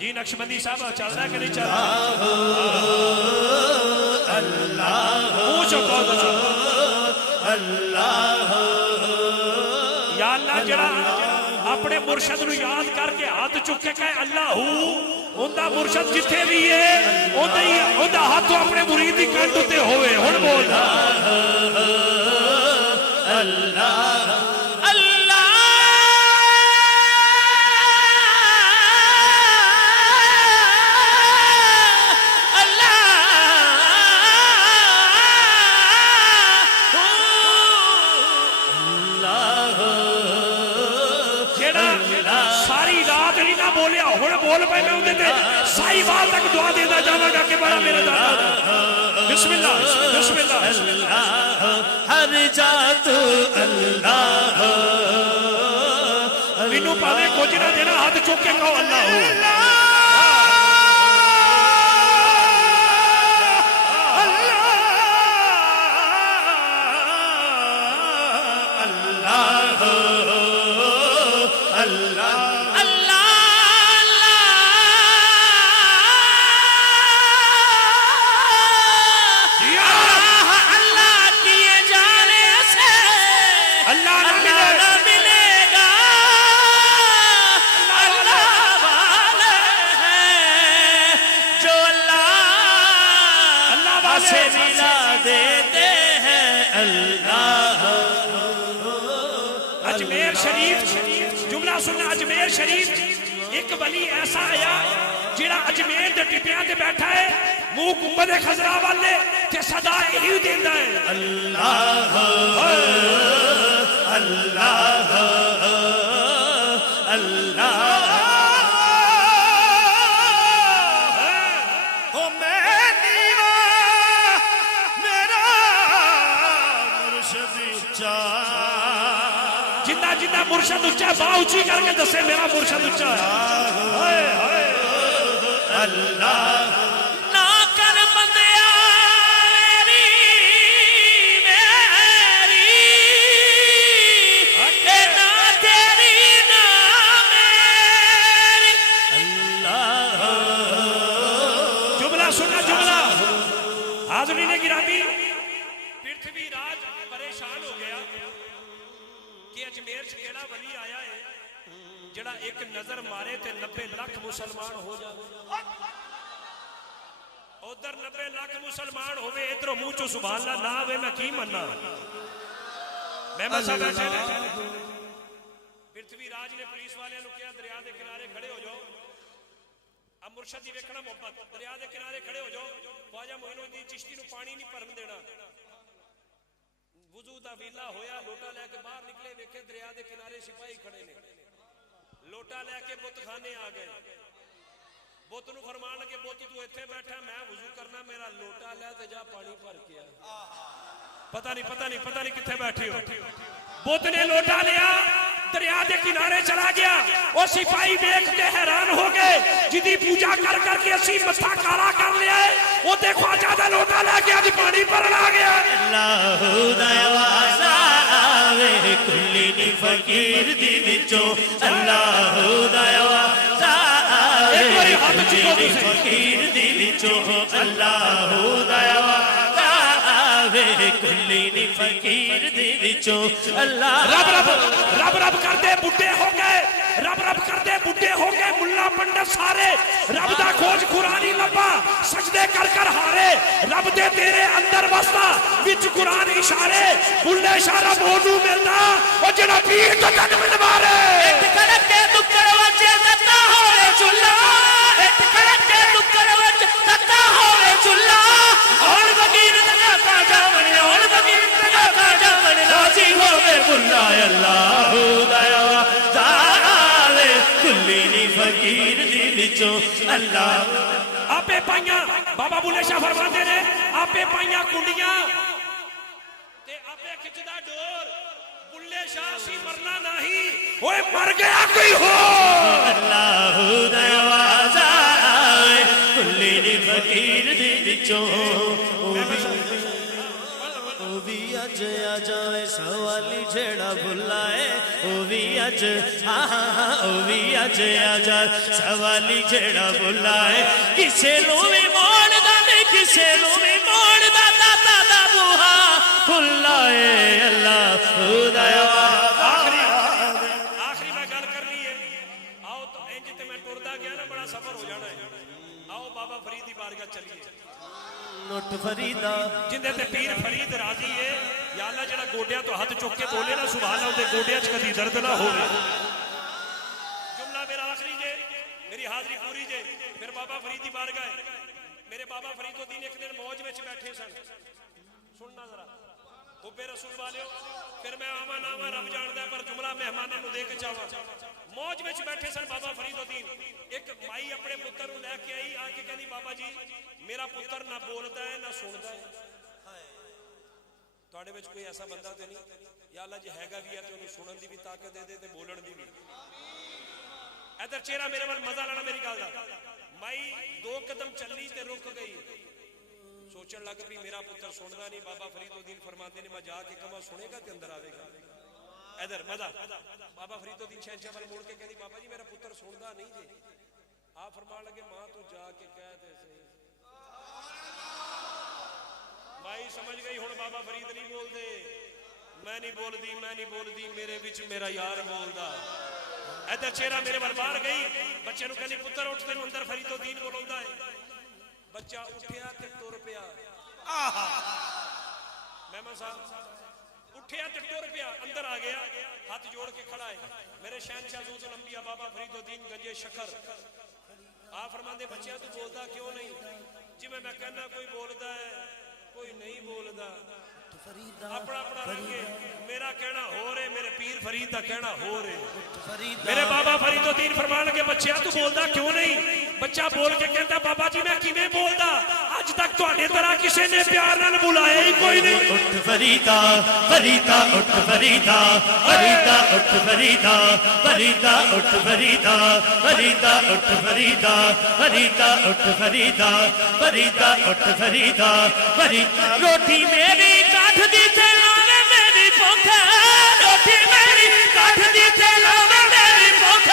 جی نقشبندی صاحب چلتا ہے کہ نہیں چلتا؟ پوچھو کون اللہ یا اللہ جڑا اپنے مرشد نو یاد کر کے ہاتھ چکے کہے اللہ اندہ مرشد جتھے بھی ہے اندہ ہاتھوں اپنے مرید دی کنڈ تے ہوئے ہن بول اللہ بول پہ میں ہوتے تھے سائی بال تک دعا دیتا جانا گا کہ بڑا میرے دادا بسم اللہ بسم اللہ اللہ ہر جات اللہ انہوں پانے کوجنہ دینا ہاتھ چوکے کہو اللہ ہو اجمیر شریف جملہ سننا اجمیر شریف ایک ولی ایسا آیا جڑا اجمیر دے ٹپیاں تے بیٹھا ہے منہ گنبد خضرا والے تے صدا ہی دیندا ہے اللہ اللہ اللہ جتنا مرشد اچھا باہ اچھی کر کے دسے میرا مرشد اچھا ہے اللہ نہ کر بندیا میری نہ تیری نہ میری اللہ جملہ سننا جملہ حاضرین گرامی پرتھوی راج پریشان ہو گیا کہ اجمیر سے کیڑا ولی آیا ہے جڑا ایک نظر مارے تے 90 لاکھ مسلمان ہو جائے ادھر 90 لاکھ مسلمان ہوئے ادھر منہ چو سبحان اللہ نہ ہوئے میں کی مننا میں مسا بیٹھے پرتھوی راج نے پولیس والے نو کیا دریا دے کنارے کھڑے ہو جاؤ اب مرشد دی ویکھنا محبت دریا دے کنارے کھڑے ہو جاؤ خواجہ معین الدین چشتی نو پانی نہیں بھرن دینا وضو دا ویلا ہویا لوٹا لے کے باہر نکلے ویکھے دریا دے کنارے سپاہی کھڑے نے لوٹا لے کے بت خانے آ گئے بت نو فرمان لگے بت تو ایتھے بیٹھا میں وضو کرنا میرا لوٹا لے تے جا پانی بھر کے آ پتہ نہیں کتنے بیٹھے ہو بت نے لوٹا لیا دریا دے کنارے چلا گیا وہ سپاہی دیکھ کے حیران ہو گئے جدی پوجا کر کر کے اسی متھا کالا کر لیا ہے وہ دیکھو خواجہ دا لوٹا لے کے اج پانی بھرن آ گیا اللہ دروازہ آوے کلی نی فقیر دی وچوں اللہ دروازہ آوے کلی نی فقیر دی وچوں اللہ دروازہ آوے کلی نی فقیر دی وچوں اللہ رب کر دے بڈھے ہو گئے رب کر دے بڈھے ہو گئے ملا پنڈت سارے رب دا کھوج قرآن ہی لبا سجدے کر کر ہارے رب دے تیرے اندر وستا وچ قرآن اشارے بلے اشارہ بہنو ملنا اور جڑا پیر تو تن من مارے ایک کرک کے دکر وچے دتا ہوئے چلا ایک کرک کے دکر وچے دتا ہوئے چلا اور بگیر دگا کا جاون اور بگیر دگا کا جاون راضی ہوئے بلا اللہ دیا زارے کلی نی فقیر دی وچوں اللہ آپے پائیاں بابا بولے شاہ فرماتے نے آپے پائیاں کنڈیاں تے آپے کھچدا ڈور بلے شاہ سی مرنا نہیں اوے مر گیا کوئی ہو اللہ دروازہ آئے کلی نی فقیر دی وچوں بھی اج آ جائے سوالی جھیڑا بھلائے وہ بھی اج وہ بھی اج آ جائے سوالی جھیڑا بھلائے کسے نو بھی موڑ دا نہیں کسے نو بھی موڑ دا دادا دا بوہا کھلائے اللہ خدایا آخری میں گل کرنی ہے آؤ تو انج تے میں ٹردا گیا نا بڑا سفر ہو جانا ہے آؤ بابا فرید دی بارگاہ چلیے نٹ فریدا جندے تے پیر فرید راضی ہے یا اللہ جڑا گوڈیاں تو ہاتھ چک کے بولے نا سبحان اللہ دے گوڈیاں چ کدی درد نہ ہوے جملہ میرا آخری جے میری حاضری پوری جے پھر بابا فرید دی بارگاہ ہے میرے بابا فرید الدین ایک دن موج وچ بیٹھے سن سننا ذرا حب رسول والے پھر میں آواں نہ آواں رب جاندا پر جملہ مہماناں نو دے کے چاواں موج وچ بیٹھے سن بابا فرید الدین ایک مائی اپنے پتر نو لے کے آئی آ کے کہندی بابا جی میرا پتر نہ بولدا ہے نہ سندا ہے تواڈے وچ کوئی ایسا بندہ تے نہیں یا اللہ جی ہیگا بھی ہے تے اونوں سنن دی بھی طاقت دے دے تے بولن دی بھی ادھر چہرہ میرے وال مزہ لینا میری گل دا مائی 2 قدم چلی تے رک گئی سوچن لگ پئی میرا پتر سندا نہیں بابا فرید الدین فرماندے نے میں جا کے کما سنے گا تے اندر آوے گا ادھر مزہ بابا فرید الدین شہنشاہ وال موڑ کے کہندی بابا جی میرا پتر سندا نہیں جی آپ فرمان لگے ماں تو جا کے کہہ دے صحیح مائی سمجھ گئی ہن بابا فرید نہیں بول دے میں نہیں بولدی میرے وچ میرا یار بولدا ادھر چہرہ میرے وال باہر گئی بچے نو کہندی پتر اٹھ تینوں اندر فرید الدین بولوندا ہے بچہ اٹھیا تے ٹر پیا مہمان صاحب اٹھیا تے ٹر پیا اندر آ گیا ہاتھ جوڑ کے کھڑا ہے میرے شہنشاہ ذو الانبیاء بابا فرید الدین گنجے شکر آپ فرماندے بچیا تو بولدا کیوں نہیں جی میں کہنا کوئی بولدا ہے کوئی نہیں بولدا اپنا اپنا رنگ میرا کہنا ہو رہے میرے پیر فرید دا کہنا ہو رہے میرے بابا فرید الدین فرمان لگے بچیا تو بولدا کیوں نہیں بچہ بول کے کہتا بابا جی میں کیویں بولدا اج تک تواڈے طرح کسے نے پیار نال بلایا ہی کوئی نہیں اٹھ فریدا فریدا اٹھ فریدا فریدا اٹھ فریدا فریدا اٹھ فریدا فریدا اٹھ فریدا فریدا اٹھ فریدا فریدا اٹھ فریدا فریدا روٹی میری کاٹ دی تے لاوے میری بھوک روٹی میری کاٹ دی تے لاوے میری بھوک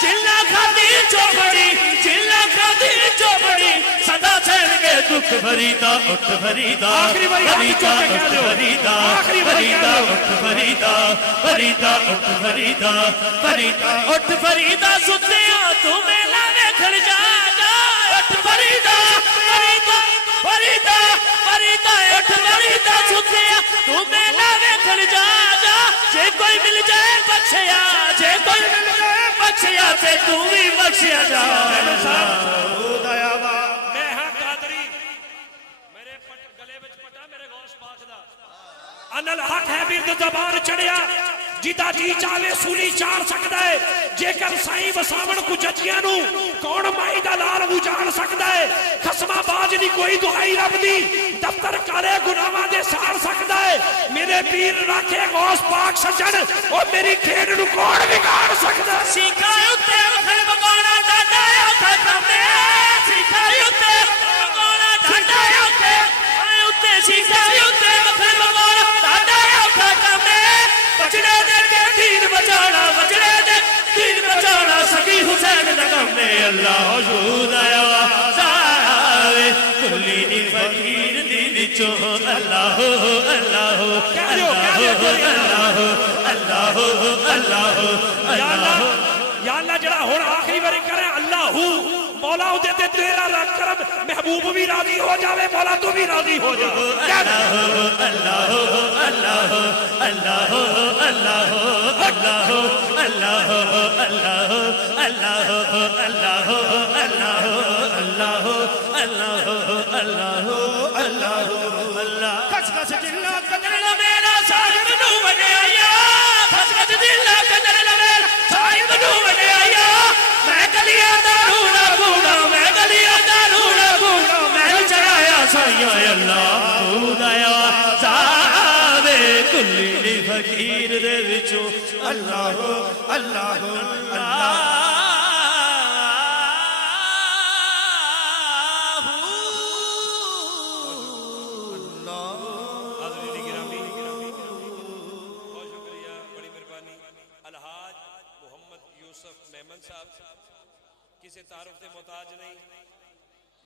چلا کھادی چوبڑی چلا کھادی چوبڑی صدا چھڑ کے دکھ فریدا اٹھ فریدا فریدا اٹھ فریدا فریدا اٹھ فریدا فریدا اٹھ فریدا فریدا اٹھ فریدا ستیا تو میلا ویکھن جا جا اٹھ فریدا فریدا فریدا فریدا اٹھ فریدا ستیا تو میلا ویکھن جا جا جے کوئی مل جائے بخشیا جے کوئی مل جائے بخشیا تے تو بھی بخشیا جا خدایا وا میں ہاں قادری میرے گلے وچ پٹا میرے غوث پاک دا ان الحق ہے برد زبان چڑھیا جیتا جی چاہے سولی چار سکتا ہے جے کر سائیں وساون کو ججیاں نو کون مائی دا لال اجاڑ سکتا ہے خسمہ باج دی کوئی دعائی رب دی دفتر کالے گناہاں دے سار سکتا ہے میرے پیر راکھے غوث پاک سجن اور میری کھیڑ نو کون بگاڑ سکتا ہے سکھائیو تے وکھڑ بگانا ڈاڈایا کھکمے سکھائیو تے بگانا ڈاڈایا تے آئیو تے سکھائیو تے وکھڑ بگانا ڈاڈایا کھکمے بچڑے دے کے دین بچانا بچڑے دے دین بچانا سکی حسین دگم میں اللہ حضور آیا ساوے کلی فقیر دی وچوں اللہ اللہ اللہ اللہ اللہ اللہ یا اللہ جڑا ہن آخری باری کرے اللہ مولا او دے تیرا رب کرم محبوب بھی راضی ہو جاوے مولا تو بھی راضی ہو جا اللہ اللہ اللہ اللہ اللہ اللہ اللہ اللہ اللہ اللہ اللہ اللہ اللہ اللہ اللہ کس کس دل قدر میرا صاحب نو بنایا کس کس دل قدر میرا صاحب نو بنایا میں گلیاں دا روڑا گوڑا میں گلیاں دا روڑا گوڑا میں چڑھایا سائیاں اللہ خدایا ساوے کلی فقیر دے وچوں اللہ اللہ اللہ تعارف کے محتاج نہیں.